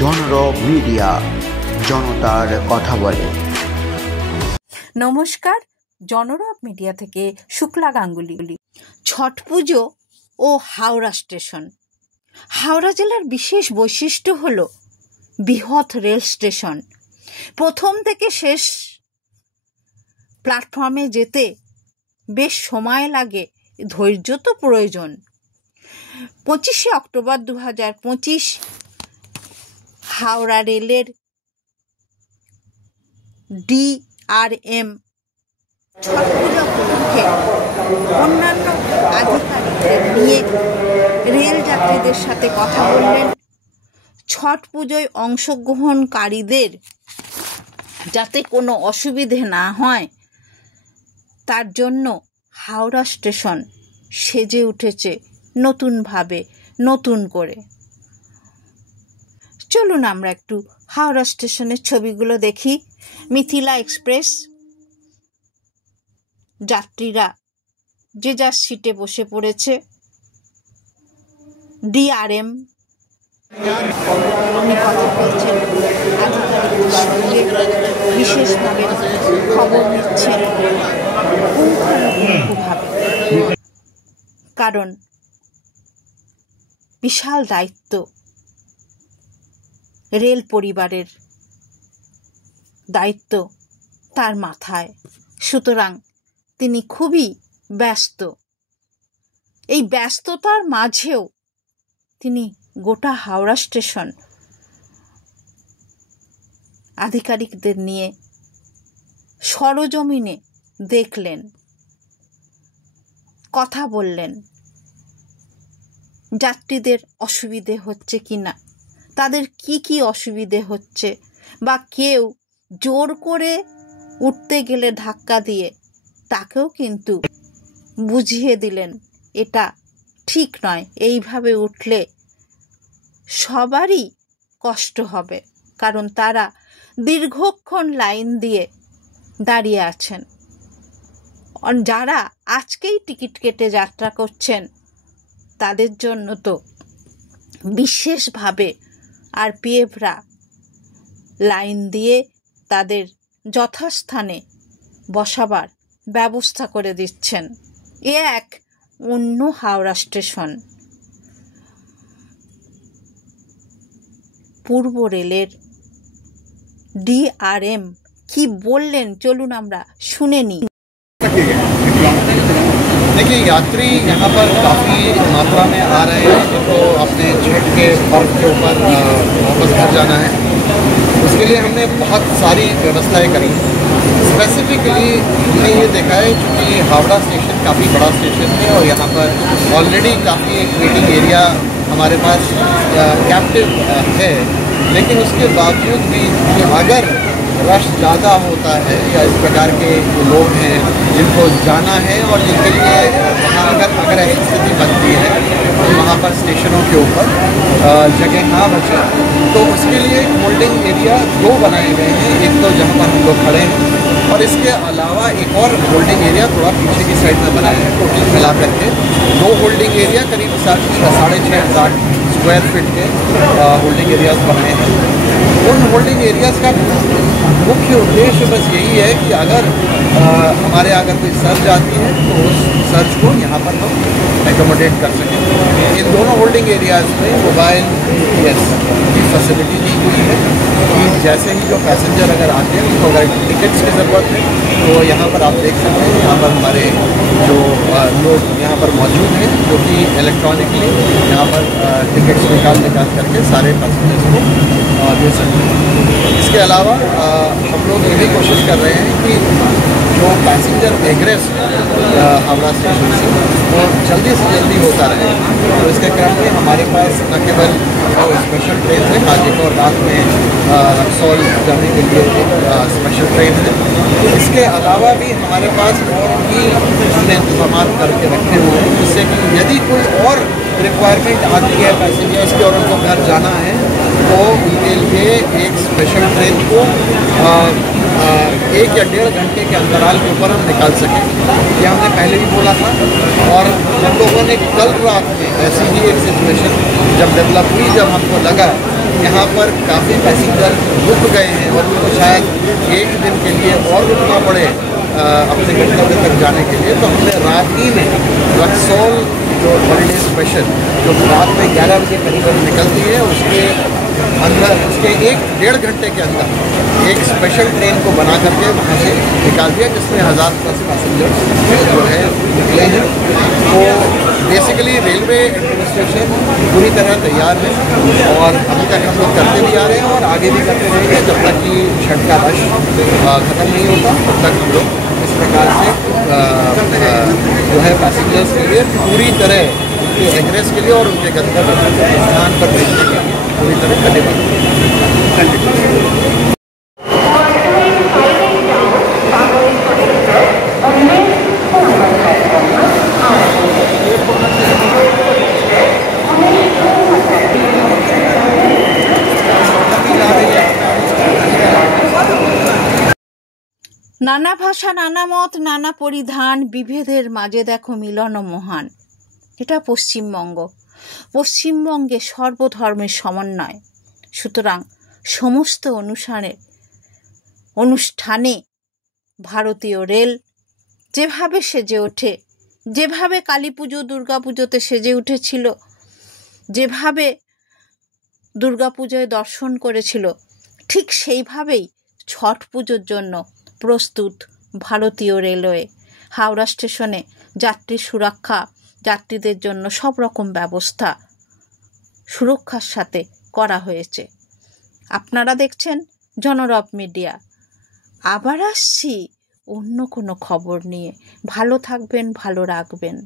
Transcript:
জনরব media, জনতার কথা বলে। নমস্কার, জনরব মিডিয়া থেকে শুক্লা গাঙ্গুলি। ছট পুজো ও হাওড়া স্টেশন। হাওড়া জেলার বিশেষ বৈশিষ্ট্য হল বৃহৎ রেল স্টেশন। প্রথম থেকে শেষ প্ল্যাটফর্মে যেতে বেশ সময় লাগে, ধৈর্য তো প্রয়োজন। 25শে অক্টোবর 2025 হাওড়া রেলের DRM ছট পুজো উপলক্ষে অন্যান্য আধিকারিকদের নিয়ে রেল যাত্রীদের সাথে কথা বললেন। ছট পুজোয় অংশগ্রহণকারীদের যাতে কোনো অসুবিধে না হয় তার জন্য হাওড়া স্টেশন সেজে উঠেছে নতুনভাবে, নতুন করে। চলুন আমরা একটু হাওড়া স্টেশনের ছবিগুলো দেখি। মিথিলা এক্সপ্রেস, যাত্রীরা যে যার সিটে বসে পড়েছে। DRM উনি কথা বলছেন আধিকারিকদের সঙ্গে, বিশেষভাবে খবর নিচ্ছেন পুঙ্খানুপুঙ্খভাবে, কারণ বিশাল দায়িত্ব রেল পরিবারের, দায়িত্ব তার মাথায়, সুতরাং তিনি খুবই ব্যস্ত। এই ব্যস্ততার মাঝেও তিনি গোটা হাওড়া স্টেশন আধিকারিকদের নিয়ে সরজমিনে দেখলেন, কথা বললেন। যাত্রীদের অসুবিধে হচ্ছে কিনা, তাদের কি অসুবিধে হচ্ছে, বা কেউ জোর করে উঠতে গেলে ধাক্কা দিয়ে তাকেও কিন্তু বুঝিয়ে দিলেন এটা ঠিক নয়, এইভাবে উঠলে সবারই কষ্ট হবে, কারণ তারা দীর্ঘক্ষণ লাইন দিয়ে দাঁড়িয়ে আছেন। যারা আজকেই টিকিট কেটে যাত্রা করছেন তাদের জন্য তো বিশেষভাবে RPFরা লাইন দিয়ে তাদের যথাস্থানে বসাবার ব্যবস্থা করে দিচ্ছেন। এ এক অন্য হাওড়া স্টেশন। পূর্ব রেলের DRM কি বললেন চলুন আমরা শুনে নিই। देखिए, यात्री यहाँ पर काफ़ी मात्रा में आ रहे हैं जिनको अपने छठ के पर्व के ऊपर वापस घर जाना है। उसके लिए हमने बहुत सारी व्यवस्थाएं करी। स्पेसिफिकली हमने ये देखा है क्योंकि हावड़ा स्टेशन काफ़ी बड़ा स्टेशन है और यहाँ पर ऑलरेडी काफ़ी एक वेटिंग एरिया हमारे पास कैप्टिव है, लेकिन उसके बावजूद भी अगर रश ज़्यादा होता है या इस प्रकार के लोग हैं जिनको जाना है और जिनके लिए वहाँ अगर ऐसी स्थिति बनती है कि वहाँ पर स्टेशनों के ऊपर जगह ना बचे, तो उसके लिए एक होल्डिंग एरिया 2 बनाए गए हैं। एक तो जहाँ पर हम लोग खड़े हैं और इसके अलावा एक और होल्डिंग एरिया थोड़ा पीछे की साइड में बनाया है। टोटल मिला करके 2 होल्डिंग एरिया करीब 6,500 स्क्वायर फीट के होल्डिंग एरियाज बनाए हैं। उन होल्डिंग एरियाज का मुख्य उद्देश्य बस यही है कि अगर हमारे अगर कोई सर्ज आती है तो उस सर्ज को यहाँ पर हम एकोमोडेट कर सकें। इन दोनों होल्डिंग एरियाज में मोबाइल GPS की फैसिलिटी दी हुई है कि जैसे ही जो पैसेंजर अगर आते हैं उनको अगर टिकट्स की ज़रूरत है तो यहाँ पर आप देख सकते हैं, यहाँ पर हमारे जो लोग यहाँ पर मौजूद हैं जो कि इलेक्ट्रॉनिकली यहाँ पर टिकट्स निकाल करके सारे पैसेंजर्स को दे सकते हैं। इसके अलावा हम लोग ये भी कोशिश कर रहे हैं कि जो पैसेंजर एग्रेस हावड़ा स्टेशन से वो जल्दी से जल्दी होता रहे। तो इसके क्रम में हमारे पास न केवल स्पेशल ट्रेन है, आज एक और रात में रक्सौल जाने के लिए एक स्पेशल ट्रेन है। इसके अलावा भी हमारे पास और भी हमने इंतजाम करके रखे हुए हैं जिससे कि यदि कोई और रिक्वायरमेंट आती है पैसेंजर्स की और उनको घर जाना है, तो उनके लिए एक स्पेशल ट्रेन को 1 या 1.5 घंटे के अंतराल के ऊपर हम निकाल सकें। ये हमने पहले भी बोला था, और हम लोगों ने कल रात में ऐसी ही एक सिचुएशन जब डेवलप हुई, जब हमको लगा यहाँ पर काफ़ी पैसेंजर रुक गए हैं और उनको शायद 1 दिन के लिए और रुकना पड़े अपने गंतव्य तक जाने के लिए, तो हमने रात ही में रक्सौल जो हॉलीडे स्पेशल जो रात में 11 बजे करीब निकलती है, उसके अंदर उसके 1-1.5 घंटे के अंदर एक स्पेशल ट्रेन को बना करके वहाँ से निकाल दिया, जिसमें 1000+ पैसेंजर्स जो है निकले हैं। तो बेसिकली रेलवे एडमिनिस्ट्रेशन पूरी तरह तैयार है, और अभी तक हम लोग करते भी आ रहे हैं और आगे भी करते रहेंगे जब तक कि छठ का रश ख़त्म नहीं होता, तब तक हम लोग इस प्रकार से जो है पैसेंजर्स के लिए पूरी तरह उनके एग्रेस के लिए और उनके गंतव्य स्थान पर भेजने के लिए पूरी तरह कंटिन्यू। নানা ভাষা, নানা মত, নানা পরিধান, বিভেদের মাঝে দেখো মিলন মহান। এটা পশ্চিমবঙ্গ। পশ্চিমবঙ্গে সর্বধর্মের সমন্বয়। সুতরাং সমস্ত অনুষ্ঠানে ভারতীয় রেল যেভাবে সেজে ওঠে, যেভাবে কালী পুজো দুর্গাপুজোতে সেজে উঠেছিল, যেভাবে দুর্গাপুজোয় দর্শন করেছিল, ঠিক সেইভাবেই ছট পুজোর জন্য প্রস্তুত ভারতীয় রেলওয়ে। হাওড়া স্টেশনে যাত্রী সুরক্ষা, যাত্রীদের জন্য সব রকম ব্যবস্থা সুরক্ষার সাথে করা হয়েছে। আপনারা দেখছেন জনরব মিডিয়া। আবার আসছি অন্য কোনো খবর নিয়ে। ভালো থাকবেন, ভালো রাখবেন।